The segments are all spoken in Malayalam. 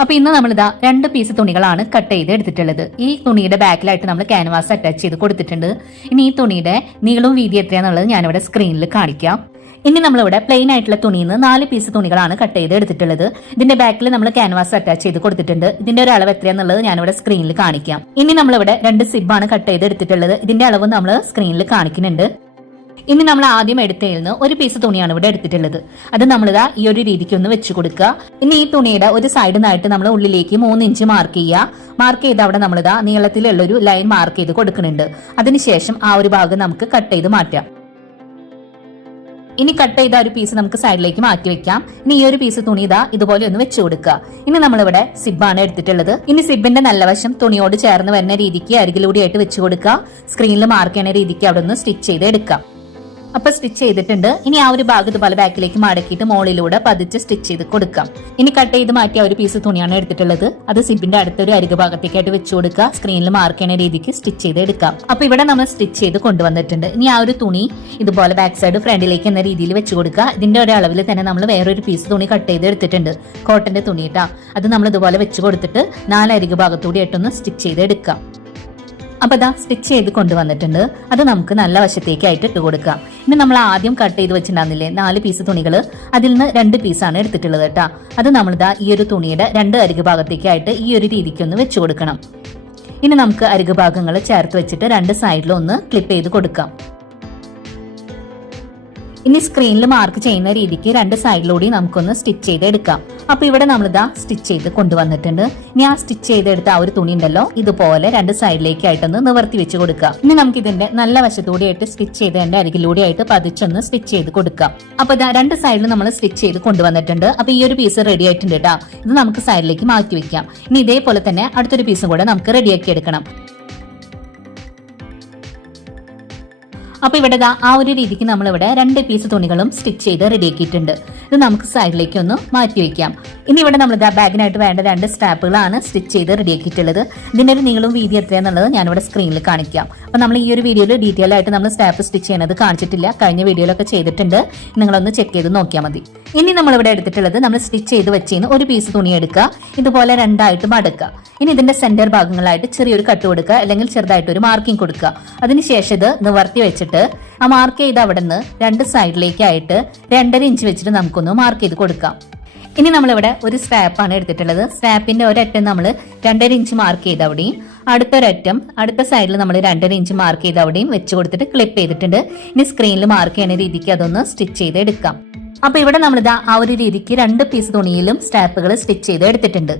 അപ്പൊ ഇന്ന് നമ്മളിതാ 2 പീസ് തുണികളാണ് കട്ട് ചെയ്ത് എടുത്തിട്ടുള്ളത്. ഈ തുണിയുടെ ബാക്കിലായിട്ട് നമ്മൾ ക്യാൻവാസ് അറ്റാച്ച് ചെയ്ത് കൊടുത്തിട്ടുണ്ട്. ഇനി ഈ തുണിയുടെ നീളവും വീതി എത്രയാന്നുള്ളത് ഞാനിവിടെ സ്ക്രീനിൽ കാണിക്കാം. ഇനി നമ്മളിവിടെ പ്ലെയിൻ ആയിട്ടുള്ള തുണിയിൽ നിന്ന് 4 പീസ് തുണികളാണ് കട്ട് ചെയ്ത് എടുത്തിട്ടുള്ളത്. ഇതിന്റെ ബാക്കിൽ നമ്മൾ ക്യാൻവാസ് അറ്റാച്ച് ചെയ്ത് കൊടുത്തിട്ടുണ്ട്. ഇതിന്റെ ഒരു അളവ് എത്രയാന്നുള്ളത് ഞാനിവിടെ സ്ക്രീനിൽ കാണിക്കാം. ഇനി നമ്മളിവിടെ 2 സിബാണ് കട്ട് ചെയ്ത് എടുത്തിട്ടുള്ളത്. ഇതിന്റെ അളവ് നമ്മൾ സ്ക്രീനിൽ കാണിക്കുന്നുണ്ട്. ഇനി നമ്മൾ ആദ്യം എടുത്തതിൽ നിന്ന് 1 പീസ് തുണിയാണ് ഇവിടെ എടുത്തിട്ടുള്ളത്. അത് നമ്മളിതാ ഈ ഒരു രീതിക്ക് ഒന്ന് വെച്ച് കൊടുക്കുക. ഇനി ഈ തുണിയുടെ ഒരു സൈഡിൽ നിന്നായിട്ട് നമ്മൾ ഉള്ളിലേക്ക് 3 ഇഞ്ച് മാർക്ക് ചെയ്യുക. മാർക്ക് ചെയ്ത് അവിടെ നമ്മളിതാ നീളത്തിലുള്ള ഒരു ലൈൻ മാർക്ക് ചെയ്ത് കൊടുക്കുന്നുണ്ട്. അതിനുശേഷം ആ ഒരു ഭാഗം നമുക്ക് കട്ട് ചെയ്ത് മാറ്റാം. ഇനി കട്ട് ചെയ്ത ഒരു പീസ് നമുക്ക് സൈഡിലേക്ക് മാറ്റി വെക്കാം. ഇനി ഈ ഒരു പീസ് തുണി ഇതാ ഇതുപോലെ ഒന്ന് വെച്ച് കൊടുക്കുക. ഇനി നമ്മളിവിടെ സിബാണ് എടുത്തിട്ടുള്ളത്. ഇനി സിബിന്റെ നല്ല വശം തുണിയോട് ചേർന്ന് വരുന്ന രീതിക്ക് അരികിലൂടെയായിട്ട് വെച്ച് കൊടുക്കുക. സ്ക്രീനിൽ മാർക്ക് ചെയ്യുന്ന രീതിക്ക് അവിടെ ഒന്ന് സ്റ്റിച്ച് ചെയ്ത് എടുക്കാം. അപ്പൊ സ്റ്റിച്ച് ചെയ്തിട്ടുണ്ട്. ഇനി ആ ഒരു ഭാഗം ഇതുപോലെ ബാക്കിലേക്ക് മടക്കിയിട്ട് മുകളിലൂടെ പതിച്ച് സ്റ്റിച്ച് ചെയ്ത് കൊടുക്കാം. ഇനി കട്ട് ചെയ്ത് മാറ്റിയ ഒരു പീസ് തുണിയാണ് എടുത്തിട്ടുള്ളത്. അത് സിബിന്റെ അടുത്തൊരു അരികു ഭാഗത്തേക്കായിട്ട് വെച്ച് കൊടുക്കുക. സ്ക്രീനിൽ മാർക്ക് ചെയ്യുന്ന രീതിക്ക് സ്റ്റിച്ച് ചെയ്ത് എടുക്കാം. അപ്പൊ ഇവിടെ നമ്മൾ സ്റ്റിച്ച് ചെയ്ത് കൊണ്ടുവന്നിട്ടുണ്ട്. ഇനി ആ ഒരു തുണി ഇതുപോലെ ബാക്ക് സൈഡ് ഫ്രണ്ടിലേക്ക് എന്ന രീതിയിൽ വെച്ച് കൊടുക്കുക. ഇതിന്റെ ഒരു അളവിൽ തന്നെ നമ്മൾ വേറൊരു പീസ് തുണി കട്ട് ചെയ്ത് എടുത്തിട്ടുണ്ട്. കോട്ടന്റെ തുണി ഇട്ടാ അത് നമ്മൾ ഇതുപോലെ വെച്ച് കൊടുത്തിട്ട് 4 അരികു ഭാഗത്തൂടി ആയിട്ടൊന്ന് സ്റ്റിച്ച് ചെയ്ത് എടുക്കാം. അപ്പൊ ഇതാ സ്റ്റിച്ച് ചെയ്ത് കൊണ്ടുവന്നിട്ടുണ്ട്. അത് നമുക്ക് നല്ല വശത്തേക്കായിട്ട് ഇട്ട് കൊടുക്കാം. ഇനി നമ്മൾ ആദ്യം കട്ട് ചെയ്ത് വെച്ചിട്ടുണ്ടാകുന്നില്ലേ 4 പീസ് തുണികൾ, അതിൽ നിന്ന് 2 പീസാണ് എടുത്തിട്ടുള്ളത് കേട്ടാ. അത് നമ്മളിതാ ഈ ഒരു തുണിയുടെ 2 അരികു ഭാഗത്തേക്കായിട്ട് ഈ ഒരു രീതിക്കൊന്ന് വെച്ച് കൊടുക്കണം. ഇനി നമുക്ക് അരികു ഭാഗങ്ങൾ ചേർത്ത് വെച്ചിട്ട് 2 സൈഡിലും ഒന്ന് ക്ലിപ്പ് ചെയ്ത് കൊടുക്കാം. ഇനി സ്ക്രീനിൽ മാർക്ക് ചെയ്യുന്ന രീതിക്ക് 2 സൈഡിലൂടെ നമുക്കൊന്ന് സ്റ്റിച്ച് ചെയ്ത് എടുക്കാം. അപ്പൊ ഇവിടെ നമ്മളിതാ സ്റ്റിച്ച് ചെയ്ത് കൊണ്ടുവന്നിട്ടുണ്ട്. ഇനി ആ സ്റ്റിച്ച് ചെയ്തെടുത്ത ആ ഒരു തുണി ഉണ്ടല്ലോ ഇതുപോലെ 2 സൈഡിലേക്ക് ആയിട്ടൊന്ന് നിവർത്തി വെച്ച് കൊടുക്കാം. ഇനി നമുക്ക് ഇതിന്റെ നല്ല വശത്തൂടെ ആയിട്ട് സ്റ്റിച്ച് ചെയ്തതിന്റെ അരികിലൂടെ ആയിട്ട് പതിച്ചൊന്ന് സ്റ്റിച്ച് ചെയ്ത് കൊടുക്കാം. അപ്പൊ ഇതാ 2 സൈഡിലും നമ്മൾ സ്റ്റിച്ച് ചെയ്ത് കൊണ്ടുവന്നിട്ടുണ്ട്. അപ്പൊ ഈ ഒരു പീസ് റെഡി ആയിട്ടുണ്ട് കേട്ടോ. ഇത് നമുക്ക് സൈഡിലേക്ക് മാറ്റി വെക്കാം. ഇനി ഇതേപോലെ തന്നെ അടുത്തൊരു പീസും കൂടെ നമുക്ക് റെഡിയാക്കി എടുക്കണം. അപ്പൊ ഇവിടെ ആ ഒരു രീതിക്ക് നമ്മളിവിടെ 2 പീസ് തുണികളും സ്റ്റിച്ച് ചെയ്ത് റെഡിയാക്കിയിട്ടുണ്ട്. ഇത് നമുക്ക് സൈഡിലേക്ക് ഒന്ന് മാറ്റി വെക്കാം. ഇനി ഇവിടെ നമ്മൾ ബാഗിനായിട്ട് വേണ്ട 2 സ്ട്രാപ്പുകളാണ് സ്റ്റിച്ച് ചെയ്ത് റെഡിയാക്കിയിട്ടുള്ളത്. ഇതിന്റെ ഒരു നീളവും വീതി എത്രയാന്നുള്ളത് ഞാനിവിടെ സ്ക്രീനിൽ കാണിക്കാം. അപ്പൊ നമ്മൾ ഈ ഒരു വീഡിയോയിൽ ഡീറ്റെയിൽ ആയിട്ട് നമ്മൾ സ്ട്രാപ്പ് സ്റ്റിച്ച് ചെയ്യുന്നത് കാണിച്ചിട്ടില്ല. കഴിഞ്ഞ വീഡിയോയിലൊക്കെ ചെയ്തിട്ടുണ്ട്. നിങ്ങളൊന്ന് ചെക്ക് ചെയ്ത് നോക്കിയാൽ മതി. ഇനി നമ്മളിവിടെ എടുത്തിട്ടുള്ളത് നമ്മൾ സ്റ്റിച്ച് ചെയ്ത് വെച്ചതിന് 1 പീസ് തുണി എടുക്കുക. ഇതുപോലെ 2 ആയിട്ട് മടക്കുക. ഇനി ഇതിന്റെ സെന്റർ ഭാഗങ്ങളായിട്ട് ചെറിയൊരു കട്ട് കൊടുക്കുക, അല്ലെങ്കിൽ ചെറുതായിട്ട് ഒരു മാർക്കിംഗ് കൊടുക്കുക. അതിനുശേഷം ഇത് നിവർത്തി വെച്ചിട്ട് ആ മാർക്ക് ചെയ്ത് അവിടെ നിന്ന് 2 സൈഡിലേക്കായിട്ട് 2.5 ഇഞ്ച് വെച്ചിട്ട് നമുക്കൊന്ന് മാർക്ക് ചെയ്ത് കൊടുക്കാം. ഇനി നമ്മളിവിടെ ഒരു സ്ട്രാപ്പാണ് എടുത്തിട്ടുള്ളത്. സ്ട്രാപ്പിന്റെ ഒരറ്റം നമ്മൾ 2.5 ഇഞ്ച് മാർക്ക് ചെയ്ത് അവിടെയും അടുത്തൊരറ്റം അടുത്ത സൈഡിൽ നമ്മൾ 2.5 ഇഞ്ച് മാർക്ക് ചെയ്ത് അവിടെയും വെച്ച് കൊടുത്തിട്ട് ക്ലിപ്പ് ചെയ്തിട്ടുണ്ട്. ഇനി സ്ക്രീനിൽ മാർക്ക് ചെയ്യുന്ന രീതിക്ക് അതൊന്ന് സ്റ്റിച്ച് ചെയ്ത് എടുക്കാം. അപ്പൊ ഇവിടെ നമ്മളിതാ ആ ഒരു രീതിക്ക് 2 പീസ് തുണിയിലും സ്ട്രാപ്പുകൾ സ്റ്റിച്ച് ചെയ്ത് എടുത്തിട്ടുണ്ട്.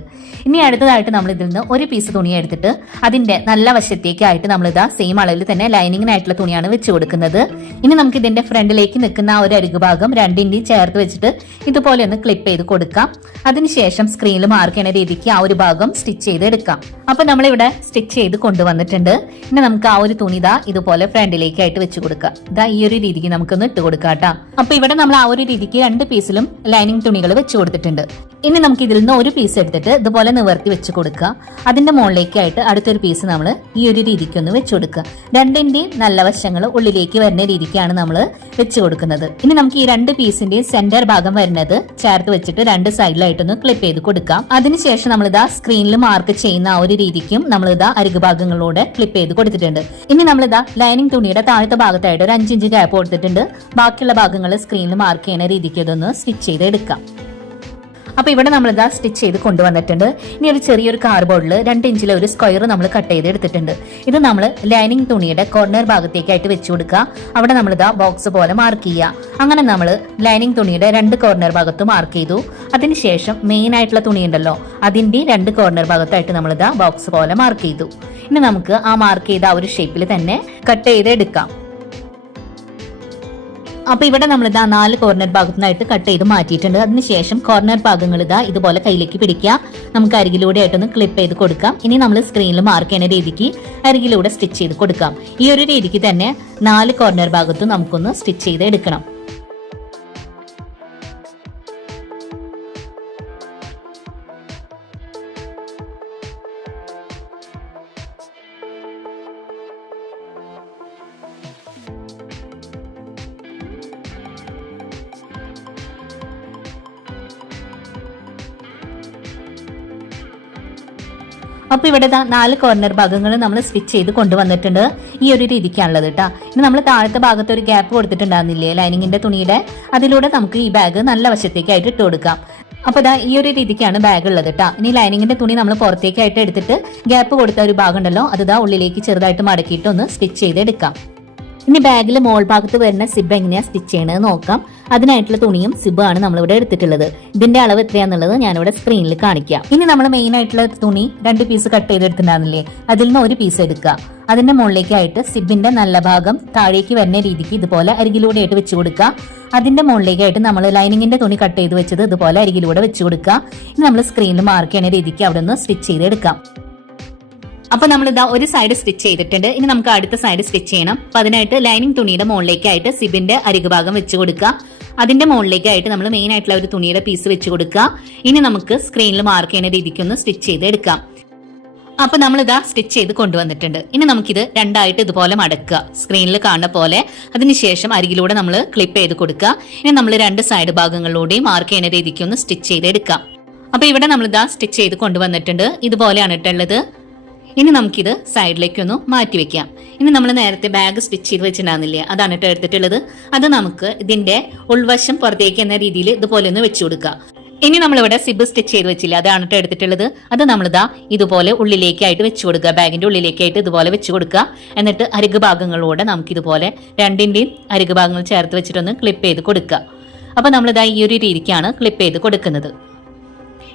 ഇനി അടുത്തതായിട്ട് നമ്മൾ ഇതിൽ നിന്ന് 1 പീസ് തുണി എടുത്തിട്ട് അതിന്റെ നല്ല വശത്തേക്കായിട്ട് നമ്മളിതാ സെയിം അളവിൽ തന്നെ ലൈനിങ്ങിനായിട്ടുള്ള തുണിയാണ് വെച്ച് കൊടുക്കുന്നത്. ഇനി നമുക്ക് ഇതിന്റെ ഫ്രണ്ടിലേക്ക് നിൽക്കുന്ന ആ ഒരു അരികു ഭാഗം 2 ഇഞ്ച് ചേർത്ത് വെച്ചിട്ട് ഇതുപോലെ ഒന്ന് ക്ലിപ്പ് ചെയ്ത് കൊടുക്കാം. അതിനുശേഷം സ്ക്രീനിൽ മാർക്ക് ചെയ്യുന്ന രീതിക്ക് ആ ഒരു ഭാഗം സ്റ്റിച്ച് ചെയ്ത് എടുക്കാം. അപ്പൊ നമ്മളിവിടെ സ്റ്റിച്ച് ചെയ്ത് കൊണ്ടുവന്നിട്ടുണ്ട്. ഇനി നമുക്ക് ആ ഒരു തുണി ഇതാ ഇതുപോലെ ഫ്രണ്ടിലേക്കായിട്ട് വെച്ച് കൊടുക്കാം. ഇതാ ഈ ഒരു രീതിക്ക് നമുക്കൊന്ന് ഇട്ട് കൊടുക്കാം കേട്ടോ. അപ്പൊ ഇവിടെ നമ്മൾ ആ ഒരു രീതിക്ക് 2 പീസിലും ലൈനിങ് തുണികൾ വെച്ച് കൊടുത്തിട്ടുണ്ട്. ഇനി നമുക്ക് ഇതിൽ നിന്ന് 1 പീസ് എടുത്തിട്ട് ഇതുപോലെ നിവർത്തി വെച്ച് കൊടുക്കുക. അതിന്റെ മുകളിലേക്കായിട്ട് അടുത്തൊരു പീസ് നമ്മൾ ഈ ഒരു രീതിക്ക് ഒന്ന് വെച്ച് കൊടുക്കുക. 2ന്റെയും നല്ല വശങ്ങൾ ഉള്ളിലേക്ക് വരുന്ന രീതിക്കാണ് നമ്മൾ വെച്ച് കൊടുക്കുന്നത്. ഇനി നമുക്ക് ഈ 2 പീസിന്റെയും സെന്റർ ഭാഗം വരുന്നത് ചേർത്ത് വെച്ചിട്ട് 2 സൈഡിലായിട്ടൊന്ന് ക്ലിപ്പ് ചെയ്ത് കൊടുക്കാം. അതിനുശേഷം നമ്മളിതാ സ്ക്രീനിൽ മാർക്ക് ചെയ്യുന്ന ആ ഒരു രീതിക്കും നമ്മളിതാ അരികു ഭാഗങ്ങളോടെ ക്ലിപ്പ് ചെയ്ത് കൊടുത്തിട്ടുണ്ട്. ഇനി നമ്മളിതാ ലൈനിങ് തുണിയുടെ താഴത്തെ ഭാഗത്തായിട്ട് ഒരു 5 ഇഞ്ച് ഗ്യാപ്പ് കൊടുത്തിട്ടുണ്ട്. ബാക്കിയുള്ള ഭാഗങ്ങൾ സ്ക്രീനിൽ മാർക്ക് ചെയ്യുന്ന രീതിക്ക് ഇതൊന്ന് സ്റ്റിച്ച് ചെയ്ത് എടുക്കാം. അപ്പൊ ഇവിടെ നമ്മളിതാ സ്റ്റിച്ച് ചെയ്ത് കൊണ്ടുവന്നിട്ടുണ്ട്. ഇനി ഒരു ചെറിയൊരു കാർഡ്ബോർഡിൽ 2 ഇഞ്ചിലെ ഒരു സ്ക്വയർ നമ്മൾ കട്ട് ചെയ്ത് എടുത്തിട്ടുണ്ട്. ഇത് നമ്മൾ ലൈനിങ് തുണിയുടെ കോർണർ ഭാഗത്തേക്കായിട്ട് വെച്ച് കൊടുക്കുക. അവിടെ നമ്മളിതാ ബോക്സ് പോലെ മാർക്ക് ചെയ്യുക. അങ്ങനെ നമ്മൾ ലൈനിങ് തുണിയുടെ 2 കോർണർ ഭാഗത്ത് മാർക്ക് ചെയ്തു. അതിനുശേഷം മെയിൻ ആയിട്ടുള്ള തുണി ഉണ്ടല്ലോ അതിന്റെ 2 കോർണർ ഭാഗത്തായിട്ട് നമ്മളിതാ ബോക്സ് പോലെ മാർക്ക് ചെയ്തു. ഇനി നമുക്ക് ആ മാർക്ക് ചെയ്ത ആ ഒരു ഷേപ്പിൽ തന്നെ കട്ട് ചെയ്ത് എടുക്കാം. അപ്പൊ ഇവിടെ നമ്മൾ ഇതാ 4 കോർണർ ഭാഗത്തുനിന്നായിട്ട് കട്ട് ചെയ്ത് മാറ്റിയിട്ടുണ്ട്. അതിനുശേഷം കോർണർ ഭാഗങ്ങൾ ഇതാ ഇതുപോലെ കയ്യിലേക്ക് പിടിക്കുക. നമുക്ക് അരികിലൂടെ ആയിട്ടൊന്ന് ക്ലിപ്പ് ചെയ്ത് കൊടുക്കാം. ഇനി നമ്മൾ സ്ക്രീനിൽ മാർക്ക് ചെയ്യുന്ന രീതിക്ക് അരികിലൂടെ സ്റ്റിച്ച് ചെയ്ത് കൊടുക്കാം. ഈ ഒരു രീതിക്ക് തന്നെ 4 കോർണർ ഭാഗത്തും നമുക്കൊന്ന് സ്റ്റിച്ച് ചെയ്ത് എടുക്കണം. അപ്പൊ ഇവിടെ 4 കോർണർ ഭാഗങ്ങൾ നമ്മൾ സ്റ്റിച്ച് ചെയ്ത് കൊണ്ടുവന്നിട്ടുണ്ട്. ഈ ഒരു രീതിക്കാണുള്ളത് കേട്ടോ. ഇനി നമ്മൾ താഴത്തെ ഭാഗത്ത് ഒരു ഗ്യാപ്പ് കൊടുത്തിട്ടുണ്ടായിരുന്നില്ലേ ലൈനിങ്ങിന്റെ തുണിയുടെ, അതിലൂടെ നമുക്ക് ഈ ബാഗ് നല്ല വശത്തേക്കായിട്ട് ഇട്ട് കൊടുക്കാം. അപ്പൊ ഈ ഒരു രീതിക്കാണ് ബാഗ് ഉള്ളത് കേട്ടോ. ഇനി ലൈനിങ്ങിന്റെ തുണി നമ്മൾ പുറത്തേക്കായിട്ട് എടുത്തിട്ട് ഗ്യാപ്പ് കൊടുത്ത ഒരു ഭാഗം ഉണ്ടല്ലോ, അത് ഉള്ളിലേക്ക് ചെറുതായിട്ട് മടക്കിയിട്ട് ഒന്ന് സ്റ്റിച്ച് ചെയ്തെടുക്കാം. ഇനി ബാഗിൽ മോൾ ഭാഗത്ത് വരുന്ന സിബ് എങ്ങനെയാ സ്റ്റിച്ച് ചെയ്യണമെന്ന് നോക്കാം. അതിനായിട്ടുള്ള തുണിയും സിബും നമ്മളിവിടെ എടുത്തിട്ടുള്ളത്. ഇതിന്റെ അളവ് എത്രയാന്നുള്ളത് ഞാനിവിടെ സ്ക്രീനിൽ കാണിക്കാം. ഇനി നമ്മൾ മെയിൻ ആയിട്ടുള്ള തുണി 2 പീസ് കട്ട് ചെയ്തെടുത്തിട്ടുണ്ടായിരുന്നില്ലേ, അതിൽ നിന്ന് ഒരു പീസ് എടുക്കുക. അതിന്റെ മുകളിലേക്കായിട്ട് സിബിന്റെ നല്ല ഭാഗം താഴേക്ക് വരുന്ന രീതിക്ക് ഇതുപോലെ അരികിലൂടെ ആയിട്ട് വെച്ച് കൊടുക്കുക. അതിന്റെ മുകളിലേക്കായിട്ട് നമ്മൾ ലൈനിങ്ങിന്റെ തുണി കട്ട് ചെയ്ത് വെച്ചത് ഇതുപോലെ അരികിലൂടെ വെച്ച് കൊടുക്കുക. ഇനി നമ്മൾ സ്ക്രീനിൽ മാർക്ക് ചെയ്യുന്ന രീതിക്ക് അവിടെ നിന്ന് സ്റ്റിച്ച് ചെയ്തെടുക്കാം. അപ്പൊ നമ്മൾ ഒരു സൈഡ് സ്റ്റിച്ച് ചെയ്തിട്ടുണ്ട്. ഇനി നമുക്ക് അടുത്ത സൈഡ് സ്റ്റിച്ച് ചെയ്യണം. അപ്പൊ അതിനായിട്ട് ലൈനിങ് തുണിയുടെ മുകളിലേക്കായിട്ട് സിബിന്റെ അരികു ഭാഗം വെച്ച് കൊടുക്കുക. അതിന്റെ മുകളിലേക്കായിട്ട് നമ്മൾ മെയിൻ ആയിട്ടുള്ള ഒരു തുണിയുടെ പീസ് വെച്ച് കൊടുക്കുക. ഇനി നമുക്ക് സ്ക്രീനിൽ മാർക്ക് ചെയ്യുന്ന രീതിക്ക് ഒന്ന് സ്റ്റിച്ച് ചെയ്ത് എടുക്കാം. അപ്പൊ നമ്മൾ സ്റ്റിച്ച് ചെയ്ത് കൊണ്ടുവന്നിട്ടുണ്ട്. ഇനി നമുക്കിത് രണ്ടായിട്ട് ഇതുപോലെ മടക്കുക, സ്ക്രീനിൽ കാണുന്ന പോലെ. അതിനുശേഷം അരികിലൂടെ നമ്മൾ ക്ലിപ്പ് ചെയ്ത് കൊടുക്കുക. ഇനി നമ്മൾ 2 സൈഡ് ഭാഗങ്ങളിലൂടെയും മാർക്ക് ചെയ്യുന്ന രീതിക്ക് ഒന്ന് സ്റ്റിച്ച് ചെയ്ത് എടുക്കാം. അപ്പൊ ഇവിടെ നമ്മൾ സ്റ്റിച്ച് ചെയ്ത് കൊണ്ടുവന്നിട്ടുണ്ട്. ഇതുപോലെയാണ് ഇട്ടുള്ളത്. ഇനി നമുക്കിത് സൈഡിലേക്കൊന്ന് മാറ്റി വെക്കാം. ഇനി നമ്മൾ നേരത്തെ ബാഗ് സ്റ്റിച്ച് ചെയ്ത് വെച്ചിട്ടുണ്ടാകുന്നില്ലേ, അതാണ് ഇട്ട് എടുത്തിട്ടുള്ളത്. അത് നമുക്ക് ഇതിന്റെ ഉൾവശം പുറത്തേക്ക് എന്ന രീതിയിൽ ഇതുപോലെ ഒന്ന് വെച്ചു കൊടുക്കുക. ഇനി നമ്മളിവിടെ സിബ് സ്റ്റിച്ച് ചെയ്ത് വെച്ചില്ല, അതാണ് ഇട്ട് എടുത്തിട്ടുള്ളത്. അത് നമ്മൾ ഇതുപോലെ ഉള്ളിലേക്കായിട്ട് വെച്ചു കൊടുക്കുക, ബാഗിന്റെ ഉള്ളിലേക്കായിട്ട് ഇതുപോലെ വെച്ചു കൊടുക്കുക. എന്നിട്ട് അരികു ഭാഗങ്ങളോടെ നമുക്ക് ഇതുപോലെ രണ്ടിന്റെയും അരികു ഭാഗങ്ങൾ ചേർത്ത് വെച്ചിട്ടൊന്ന് ക്ലിപ്പ് ചെയ്ത് കൊടുക്കുക. അപ്പൊ നമ്മൾ ഈ ഒരു രീതിക്കാണ് ക്ലിപ്പ് ചെയ്ത് കൊടുക്കുന്നത്.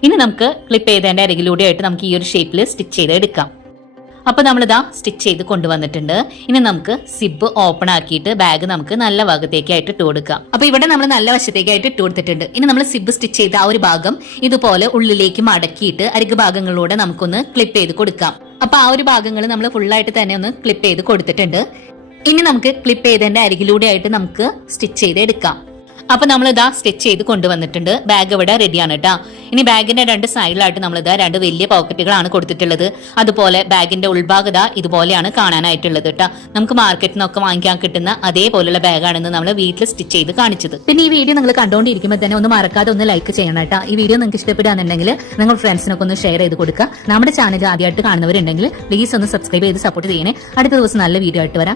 ഇനി നമുക്ക് ക്ലിപ്പ് ചെയ്തതിന്റെ അരികിലൂടെ ആയിട്ട് നമുക്ക് ഈ ഒരു ഷേപ്പിൽ സ്റ്റിച്ച് ചെയ്ത് എടുക്കാം. അപ്പൊ നമ്മൾ സ്റ്റിച്ച് ചെയ്ത് കൊണ്ടുവന്നിട്ടുണ്ട്. ഇനി നമുക്ക് സിബ് ഓപ്പൺ ആക്കിയിട്ട് ബാഗ് നമുക്ക് നല്ല ഭാഗത്തേക്കായിട്ട് ഇട്ട് കൊടുക്കാം. അപ്പൊ ഇവിടെ നമ്മൾ നല്ല വശത്തേക്കായിട്ട് ഇട്ട് കൊടുത്തിട്ടുണ്ട്. ഇനി നമ്മൾ സിബ് സ്റ്റിച്ച് ചെയ്ത ആ ഒരു ഭാഗം ഇതുപോലെ ഉള്ളിലേക്ക് മടക്കിയിട്ട് അരികു ഭാഗങ്ങളിലൂടെ നമുക്കൊന്ന് ക്ലിപ്പ് ചെയ്ത് കൊടുക്കാം. അപ്പൊ ആ ഒരു ഭാഗങ്ങൾ നമ്മൾ ഫുള്ളായിട്ട് തന്നെ ഒന്ന് ക്ലിപ്പ് ചെയ്ത് കൊടുത്തിട്ടുണ്ട്. ഇനി നമുക്ക് ക്ലിപ്പ് ചെയ്തതിന്റെ അരികിലൂടെ ആയിട്ട് നമുക്ക് സ്റ്റിച്ച് ചെയ്ത് എടുക്കാം. അപ്പൊ നമ്മൾ സ്റ്റിച്ച് ചെയ്ത് കൊണ്ടുവന്നിട്ടുണ്ട്. ബാഗ് ഇവിടെ റെഡിയാണ് കേട്ടോ. ഇനി ബാഗിന്റെ 2 സൈഡിലായിട്ട് നമ്മൾ 2 വലിയ പോക്കറ്റുകളാണ് കൊടുത്തിട്ടുള്ളത്. അതുപോലെ ബാഗിന്റെ ഉൾഭാഗത ഇതുപോലെയാണ് കാണാനായിട്ടുള്ളത് കേട്ടോ. നമുക്ക് മാർക്കറ്റിൽ നിന്നൊക്കെ വാങ്ങിക്കാൻ കിട്ടുന്ന അതേപോലെയുള്ള ബാഗാണെന്ന് നമ്മൾ വീട്ടിൽ സ്റ്റിച്ച് ചെയ്ത് കാണിച്ചത്. പിന്നെ ഈ വീഡിയോ നിങ്ങൾ കണ്ടുകൊണ്ടിരിക്കുമ്പോൾ തന്നെ ഒന്ന് മറക്കാതെ ഒന്ന് ലൈക്ക് ചെയ്യണം കേട്ടോ. ഈ വീഡിയോ നിങ്ങൾക്ക് ഇഷ്ടപ്പെടുകയാണെന്നുണ്ടെങ്കിൽ നിങ്ങൾ ഫ്രണ്ട്സിനൊക്കെ ഒന്ന് ഷെയർ ചെയ്ത് കൊടുക്കുക. നമ്മുടെ ചാനൽ ആദ്യമായിട്ട് കാണുന്നവരുണ്ടെങ്കിൽ പ്ലീസ് ഒന്ന് സബ്സ്ക്രൈബ് ചെയ്ത് സപ്പോർട്ട് ചെയ്യണേ. അടുത്ത ദിവസം നല്ല വീഡിയോ ആയിട്ട് വരാം.